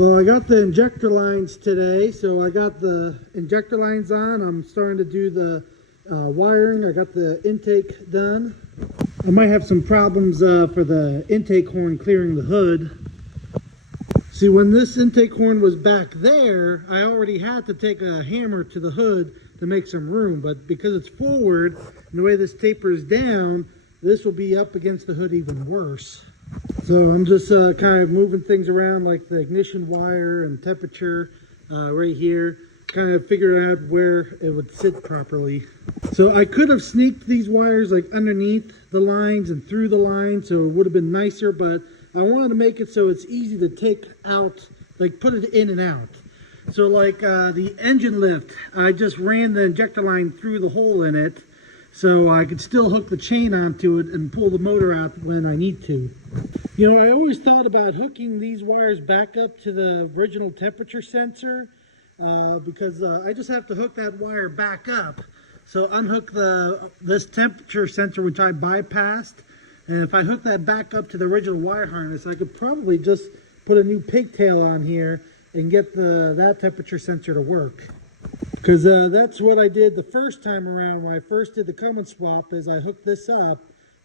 Well, I got the injector lines today, so I got the injector lines on. I'm starting to do the wiring. I got the intake done. I might have some problems for the intake horn clearing the hood. See, when this intake horn was back there, I already had to take a hammer to the hood to make some room, but because it's forward and the way this tapers down, this will be up against the hood even worse. So I'm just kind of moving things around, like the ignition wire and temperature right here, kind of figuring out where it would sit properly. So I could have sneaked these wires like underneath the lines and through the lines, so it would have been nicer, but I wanted to make it so it's easy to take out, like put it in and out. So like the engine lift, I just ran the injector line through the hole in it, so I could still hook the chain onto it and pull the motor out when I need to. You know, I always thought about hooking these wires back up to the original temperature sensor because I just have to hook that wire back up. So unhook this temperature sensor, which I bypassed, and if I hook that back up to the original wire harness, I could probably just put a new pigtail on here and get that temperature sensor to work. Because that's what I did the first time around when I first did the common swap, is I hooked this up,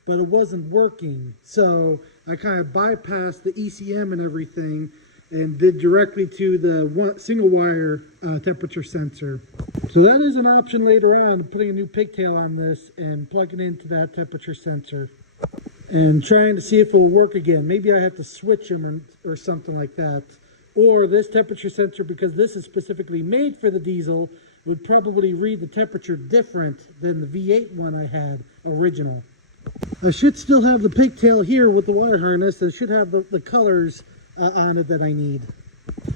but it wasn't working. So I kind of bypassed the ECM and everything and did directly to the single wire temperature sensor. So that is an option later on, putting a new pigtail on this and plugging into that temperature sensor and trying to see if it will work again. Maybe I have to switch them or something like that. Or this temperature sensor, because this is specifically made for the diesel, would probably read the temperature different than the V8 one I had original. I should still have the pigtail here with the wire harness. I should have the colors on it that I need.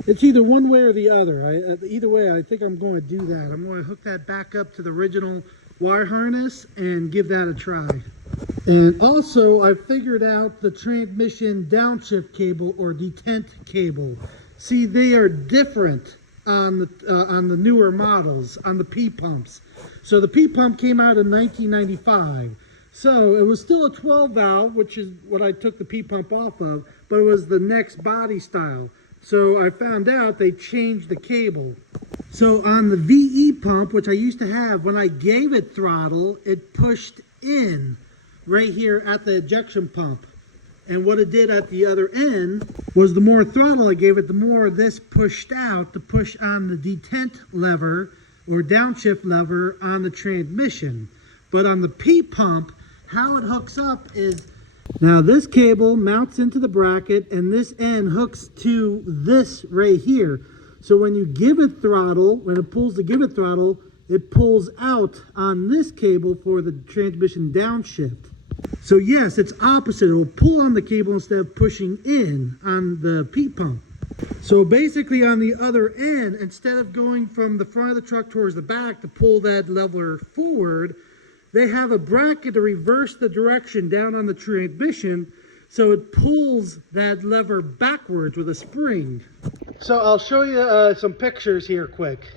It's either one way or the other. Either way, I think I'm going to do that. I'm going to hook that back up to the original wire harness and give that a try. And also, I figured out the transmission downshift cable or detent cable. See, they are different on the newer models, on the P pumps. So the P pump came out in 1995. So it was still a 12 valve, which is what I took the P pump off of, but it was the next body style. So I found out they changed the cable. So on the VE pump, which I used to have, when I gave it throttle, it pushed in right here at the ejection pump. And what it did at the other end was the more throttle I gave it, the more this pushed out to push on the detent lever or downshift lever on the transmission. But on the P pump, how it hooks up is, now this cable mounts into the bracket and this end hooks to this right here. So when you give it throttle, when it pulls the give it throttle, it pulls out on this cable for the transmission downshift. So yes, it's opposite. It will pull on the cable instead of pushing in on the P pump. So basically on the other end, instead of going from the front of the truck towards the back to pull that lever forward, they have a bracket to reverse the direction down on the transmission, so it pulls that lever backwards with a spring. So I'll show you some pictures here quick.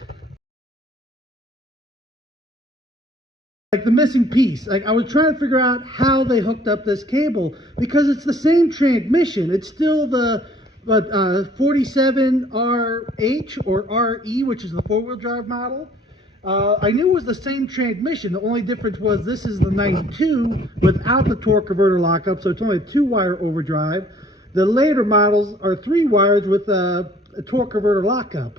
Like the missing piece, like I was trying to figure out how they hooked up this cable, because it's the same transmission. It's still the 47RH or RE, which is the four-wheel drive model. I knew it was the same transmission. The only difference was this is the 92 without the torque converter lockup, so it's only a 2-wire overdrive. The later models are 3 wires with a torque converter lockup.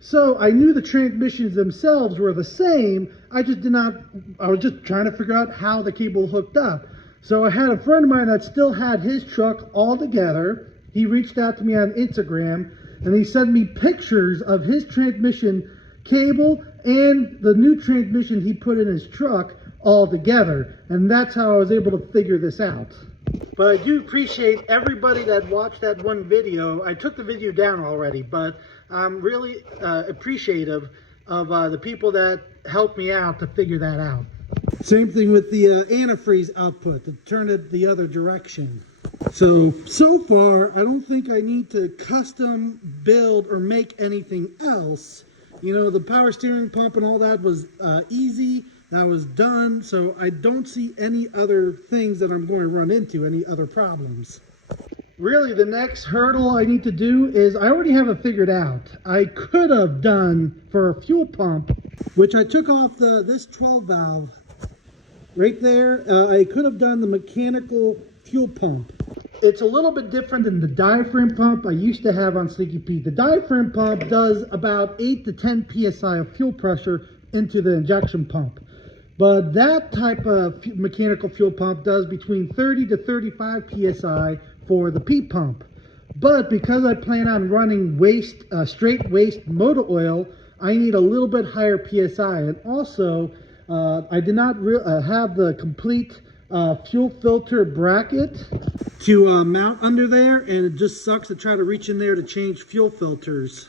So I knew the transmissions themselves were the same. I was just trying to figure out how the cable hooked up. So I had a friend of mine that still had his truck all together. He reached out to me on Instagram and he sent me pictures of his transmission cable and the new transmission he put in his truck all together. And that's how I was able to figure this out. But I do appreciate everybody that watched that one video. I took the video down already, but I'm really appreciative of the people that helped me out to figure that out. Same thing with the antifreeze output, to turn it the other direction. So far, I don't think I need to custom build or make anything else. You know, the power steering pump and all that was easy. That was done. So I don't see any other things that I'm going to run into, any other problems. Really, the next hurdle I need to do is, I already have it figured out. I could have done for a fuel pump, which I took off this 12 valve right there. I could have done the mechanical fuel pump. It's a little bit different than the diaphragm pump I used to have on Stinky Pete. The diaphragm pump does about 8 to 10 psi of fuel pressure into the injection pump. But that type of mechanical fuel pump does between 30 to 35 psi for the peet pump. But because I plan on running straight waste motor oil, I need a little bit higher psi. And also, I did not have the complete fuel filter bracket to mount under there, and it just sucks to try to reach in there to change fuel filters.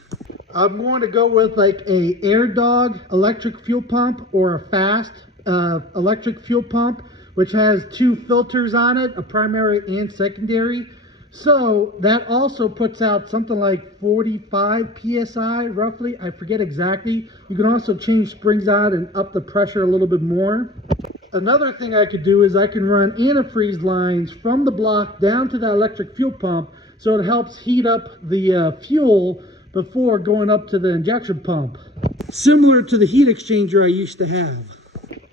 I'm going to go with like a Air Dog electric fuel pump or a fast electric fuel pump, which has 2 filters on it, a primary and secondary. So that also puts out something like 45 psi roughly. I forget exactly. You can also change springs on and up the pressure a little bit more. Another thing I could do is I can run antifreeze lines from the block down to the electric fuel pump, so it helps heat up the fuel before going up to the injection pump. Similar to the heat exchanger I used to have.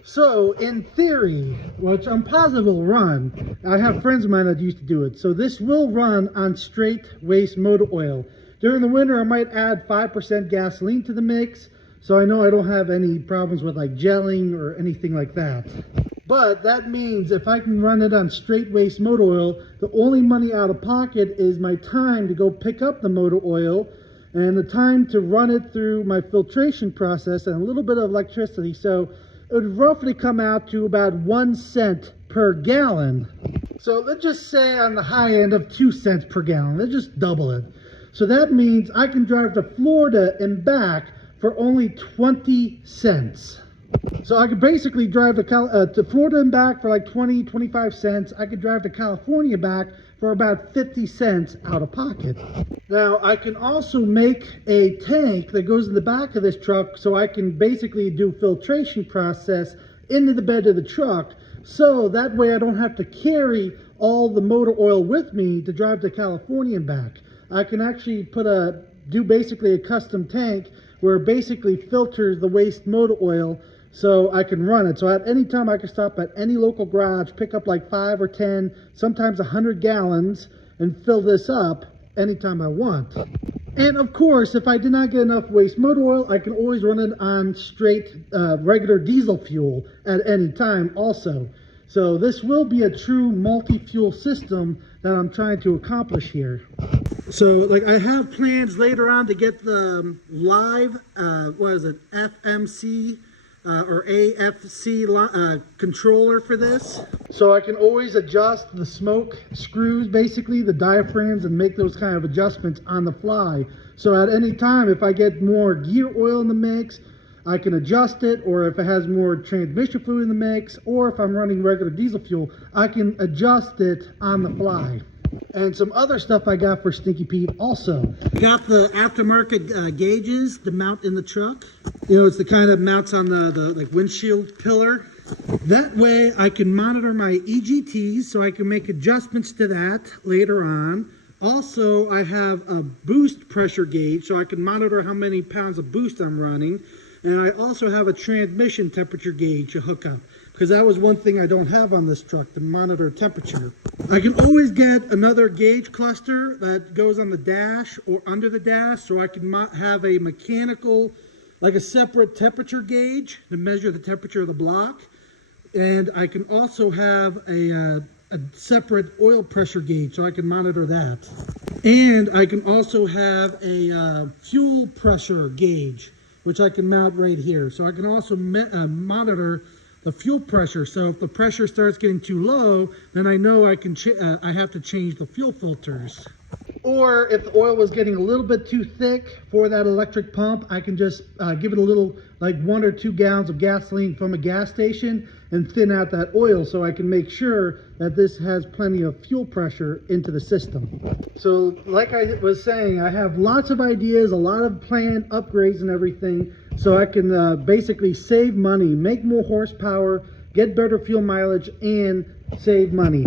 So in theory, which I'm positive will run, I have friends of mine that used to do it, so this will run on straight waste motor oil. During the winter I might add 5% gasoline to the mix, so I know I don't have any problems with like gelling or anything like that. But that means if I can run it on straight waste motor oil, the only money out of pocket is my time to go pick up the motor oil and the time to run it through my filtration process and a little bit of electricity. So it would roughly come out to about 1 cent per gallon. So let's just say on the high end of 2 cents per gallon. Let's just double it. So that means I can drive to Florida and back for only 20 cents. So I could basically drive to Florida and back for like 20, 25 cents. I could drive to California back for about 50 cents out of pocket. Now I can also make a tank that goes in the back of this truck, so I can basically do filtration process into the bed of the truck, so that way I don't have to carry all the motor oil with me to drive to California and back. I can actually do basically a custom tank where it basically filters the waste motor oil, so I can run it. So at any time I can stop at any local garage, pick up like 5 or 10, sometimes 100 gallons, and fill this up anytime I want. And of course, if I did not get enough waste motor oil, I can always run it on straight regular diesel fuel at any time also. So this will be a true multi-fuel system that I'm trying to accomplish here. So like I have plans later on to get the live, FMC or AFC controller for this. So I can always adjust the smoke screws, basically the diaphragms, and make those kind of adjustments on the fly. So at any time, if I get more gear oil in the mix, I can adjust it, or if it has more transmission fluid in the mix, or if I'm running regular diesel fuel, I can adjust it on the fly. And some other stuff I got for Stinky Pete also. Got the aftermarket gauges to mount in the truck. You know, it's the kind that mounts on the like windshield pillar. That way I can monitor my EGTs, so I can make adjustments to that later on. Also, I have a boost pressure gauge, so I can monitor how many pounds of boost I'm running. And I also have a transmission temperature gauge to hook up, because that was one thing I don't have on this truck, to monitor temperature. I can always get another gauge cluster that goes on the dash or under the dash, so I can have a mechanical, like a separate temperature gauge to measure the temperature of the block. And I can also have a separate oil pressure gauge, so I can monitor that. And I can also have a fuel pressure gauge, which I can mount right here. So I can also monitor the fuel pressure. So if the pressure starts getting too low, then I know I have to change the fuel filters. Or if the oil was getting a little bit too thick for that electric pump, I can just give it a little, like 1 or 2 gallons of gasoline from a gas station and thin out that oil, so I can make sure that this has plenty of fuel pressure into the system. So like I was saying, I have lots of ideas, a lot of planned upgrades and everything, so I can basically save money, make more horsepower, get better fuel mileage, and save money.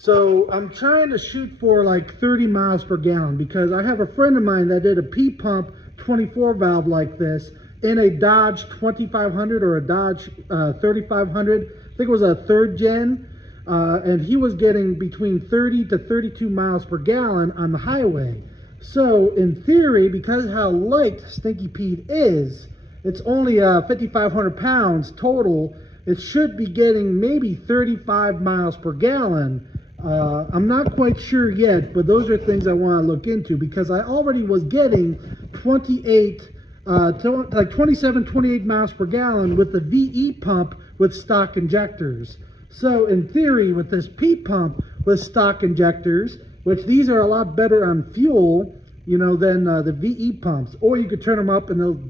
So I'm trying to shoot for like 30 miles per gallon because I have a friend of mine that did a P pump 24 valve like this in a Dodge 2500 or a Dodge 3500. I think it was a 3rd gen. And he was getting between 30 to 32 miles per gallon on the highway. So in theory, because of how light Stinky Pete is, it's only 5,500 pounds total. It should be getting maybe 35 miles per gallon. I'm not quite sure yet, but those are things I want to look into because I already was getting 27, 28 miles per gallon with the VE pump with stock injectors. So in theory, with this Peet pump with stock injectors, which these are a lot better on fuel, you know, than the VE pumps, or you could turn them up and they'll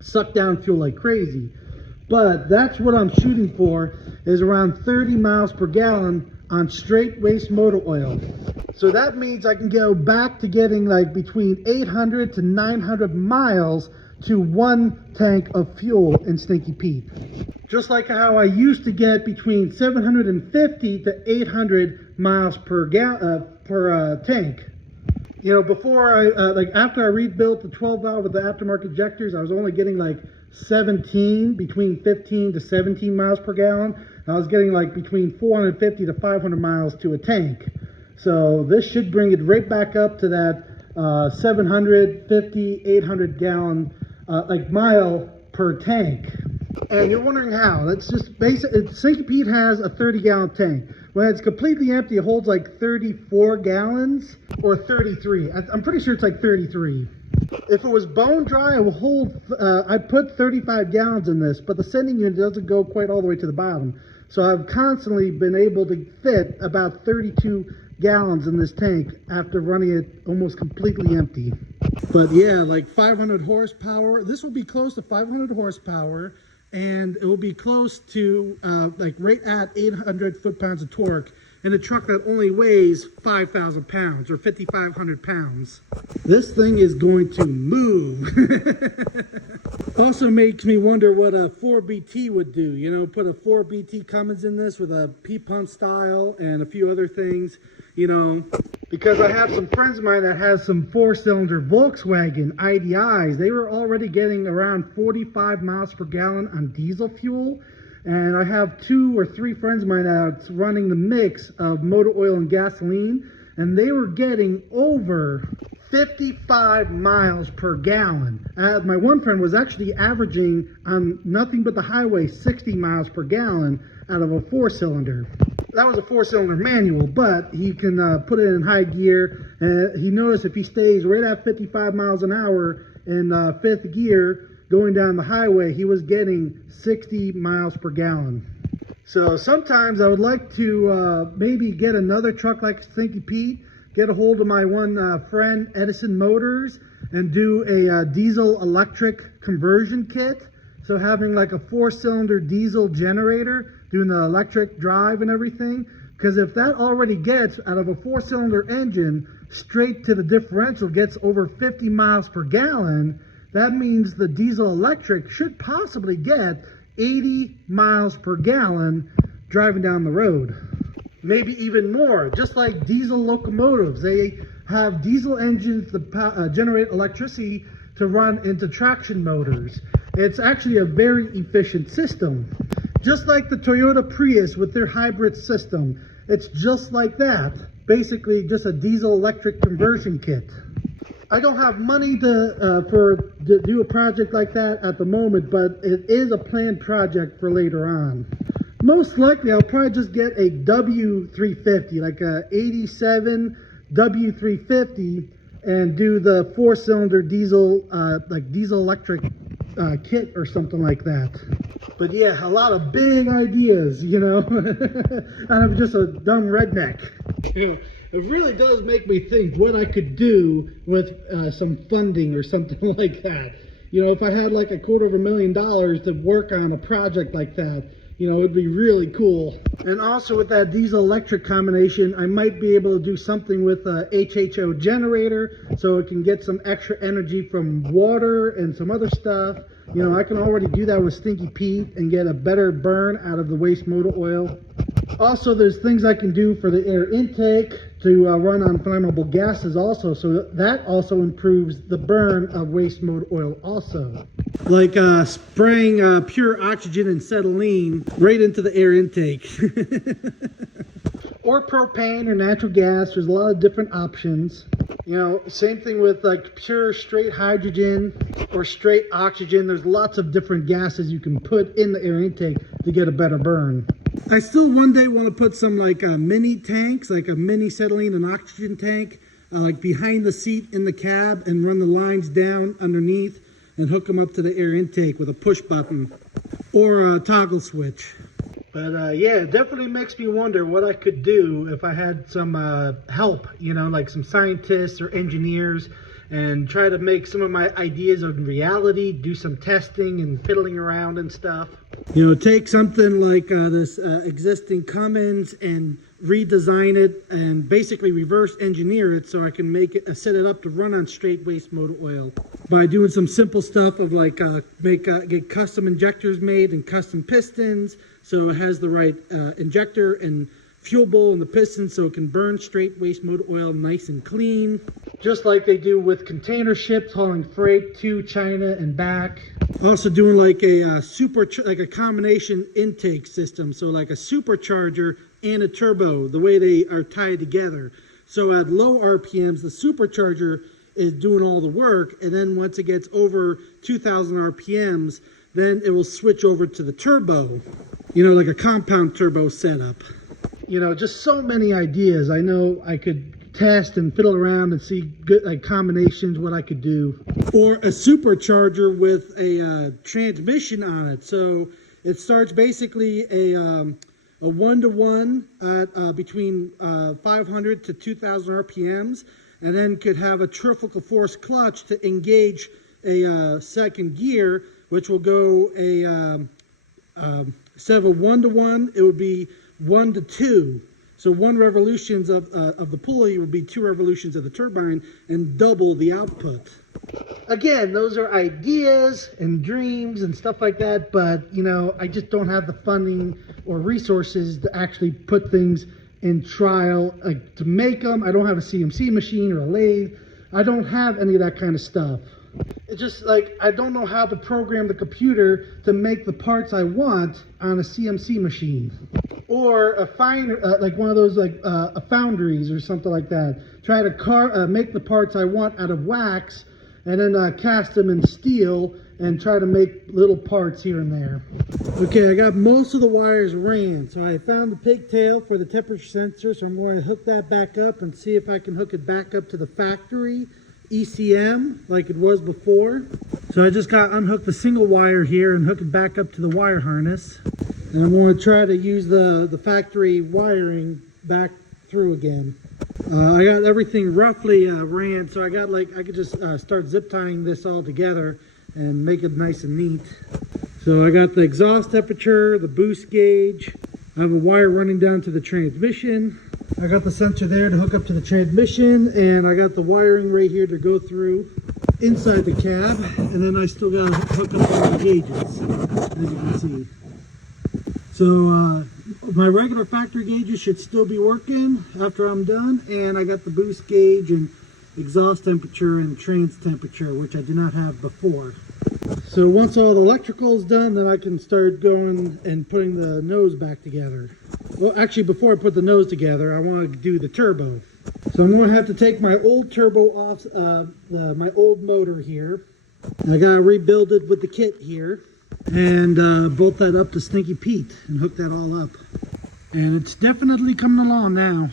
suck down fuel like crazy. But that's what I'm shooting for, is around 30 miles per gallon on straight waste motor oil. So that means I can go back to getting like between 800 to 900 miles to 1 tank of fuel in Stinky Pete. Just like how I used to get between 750 to 800 miles per tank. You know, before after I rebuilt the 12 valve with the aftermarket injectors, I was only getting like between 15 to 17 miles per gallon. I was getting like between 450 to 500 miles to a tank. So this should bring it right back up to that 750, 800 gallon mile per tank. And you're wondering how. That's just basic. Stinky Pete has a 30-gallon tank. When it's completely empty, it holds like 34 gallons or 33. I'm pretty sure it's like 33. If it was bone dry, it will hold, I'd put 35 gallons in this, but the sending unit doesn't go quite all the way to the bottom. So I've constantly been able to fit about 32 gallons in this tank after running it almost completely empty. But yeah, like 500 horsepower. This will be close to 500 horsepower, and it will be close to like right at 800 foot-pounds of torque in a truck that only weighs 5,000 pounds or 5,500 pounds. This thing is going to move. Also makes me wonder what a 4BT would do. You know, put a 4BT Cummins in this with a Peet pump style and a few other things, you know, because I have some friends of mine that has some 4-cylinder Volkswagen IDIs. They were already getting around 45 miles per gallon on diesel fuel. And I have 2 or 3 friends of mine that's running the mix of motor oil and gasoline, and they were getting over 55 miles per gallon. My one friend was actually averaging on nothing but the highway 60 miles per gallon out of a 4-cylinder. That was a 4-cylinder manual, but he can put it in high gear. And he noticed if he stays right at 55 miles an hour in 5th gear, going down the highway, he was getting 60 miles per gallon. So sometimes I would like to maybe get another truck like Stinky Pete, get a hold of my one friend Edison Motors and do a diesel electric conversion kit. So having like a 4-cylinder diesel generator, doing the electric drive and everything. Because if that already gets out of a 4-cylinder engine straight to the differential gets over 50 miles per gallon, that means the diesel electric should possibly get 80 miles per gallon driving down the road. Maybe even more, just like diesel locomotives. They have diesel engines that generate electricity to run into traction motors. It's actually a very efficient system. Just like the Toyota Prius with their hybrid system. It's just like that. Basically just a diesel electric conversion kit. I don't have money to do a project like that at the moment, but it is a planned project for later on. Most likely, I'll probably just get a W350, like a 87 W350, and do the 4-cylinder diesel, like diesel electric kit or something like that. But yeah, a lot of big ideas, you know. I'm just a dumb redneck. You know, it really does make me think what I could do with some funding or something like that. You know, if I had like $250,000 to work on a project like that, you know, it'd be really cool. And also with that diesel electric combination, I might be able to do something with a HHO generator so it can get some extra energy from water and some other stuff. You know, I can already do that with Stinky Pete and get a better burn out of the waste motor oil. Also, there's things I can do for the air intake to run on flammable gases also, so that also improves the burn of waste motor oil also. Like spraying pure oxygen and acetylene right into the air intake. Or propane or natural gas. There's a lot of different options. You know, same thing with like pure straight hydrogen or straight oxygen. There's lots of different gases you can put in the air intake to get a better burn. I still one day want to put some like mini tanks, like a mini acetylene and oxygen tank, like behind the seat in the cab, and run the lines down underneath and hook them up to the air intake with a push button or a toggle switch. But yeah, it definitely makes me wonder what I could do if I had some help, you know, like some scientists or engineers, and try to make some of my ideas a reality, do some testing and fiddling around and stuff. You know, take something like this existing Cummins and redesign it and basically reverse engineer it so I can make it, set it up to run on straight waste motor oil by doing some simple stuff of like get custom injectors made and custom pistons, so it has the right injector and fuel bowl in the piston so it can burn straight waste motor oil nice and clean. Just like they do with container ships hauling freight to China and back. Also doing like a combination intake system, so like a supercharger and a turbo, the way they are tied together. So at low RPMs, the supercharger is doing all the work, and then once it gets over 2,000 RPMs, then it will switch over to the turbo, you know, like a compound turbo setup. You know, just so many ideas. I know I could test and fiddle around and see good like combinations, what I could do. Or a supercharger with a transmission on it. So it starts basically a 1-to-1 at between 500 to 2,000 RPMs, and then could have a centrifugal force clutch to engage a second gear, which will go instead of a 1-to-1, it would be 1-to-2. So 1 revolutions of the pulley would be 2 revolutions of the turbine, and double the output. Again, those are ideas and dreams and stuff like that, but you know, I just don't have the funding or resources to actually put things in trial, to make them. I don't have a CNC machine or a lathe. I don't have any of that kind of stuff. It's just like, I don't know how to program the computer to make the parts I want on a CNC machine. Or a like one of those like foundries or something like that. Try to make the parts I want out of wax, and then cast them in steel and try to make little parts here and there. Okay, I got most of the wires ran, so I found the pigtail for the temperature sensor, so I'm going to hook that back up and see if I can hook it back up to the factory ECM like it was before. So I just got unhooked the single wire here and hook it back up to the wire harness. And I'm going to try to use the factory wiring back through again. I got everything roughly ran, so I could just start zip tying this all together and make it nice and neat. So I got the exhaust temperature, the boost gauge. I have a wire running down to the transmission. I got the sensor there to hook up to the transmission, and I got the wiring right here to go through inside the cab, and then I still got to hook up all the gauges, as you can see. So my regular factory gauges should still be working after I'm done, and I got the boost gauge and exhaust temperature and trans temperature, which I did not have before. So once all the electrical is done, then I can start going and putting the nose back together. Well, actually, before I put the nose together, I want to do the turbo. So I'm going to have to take my old turbo off, my old motor here. I got to rebuild it with the kit here, and bolt that up to Stinky Pete and hook that all up. And it's definitely coming along now.